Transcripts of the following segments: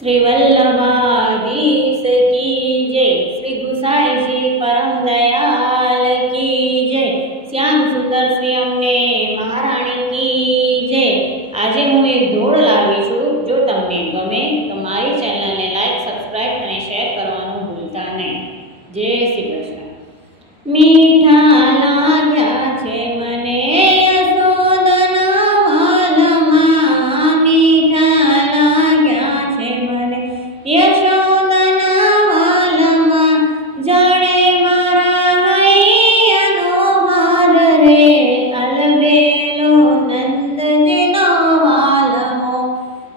श्री वल्लभाधीश की जय। श्री गुसाई जी परम दयाल की जय। श्याम सुंदर श्री अम्मे महाराणी की जय। आज हूँ एक दौड़ लावी छू। जो तमने गमे तो मारी चैनल ने लाइक सब्सक्राइब और शेयर करवानुं भूलता नहीं। जय श्री कृष्ण। मीठा लाग्या छे मने यशोदना वालमा, मीठा लाग्या छे मने यशोदना वालमा, जाणे मारा हैयानो हार रे, अलबेलो नंदजीनो वालमो,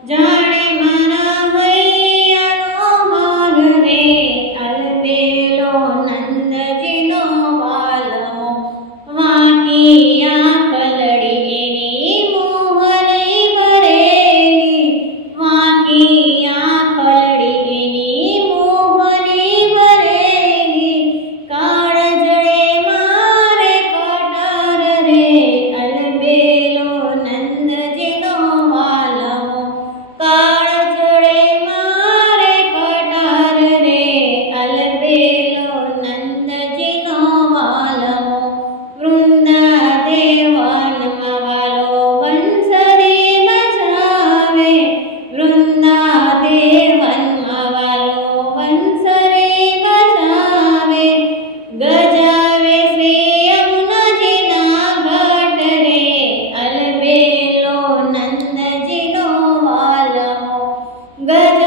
जाणे मारा हैयानो हार रे, अलबेलो नंदजीनो वालमो, वाकी आंखलड़ी एनी मोहनी भरेली, वाकी आंखलड़ी एनी मोहनी भरेली, काळजळे मारे कटार रे, अलबेलो नंदजीनो वालमो, काळजळे मारे कटार रे, अलबेलो नंदजीनो वालमो, वृंदादेवनमा वालो वंसरी बजावे, वृंदादेवनमा वालो वंसरी बजावे, गजावे श्री यमुनाजीना घाट रे, अलबेलो नंदजीनो वालमो, गज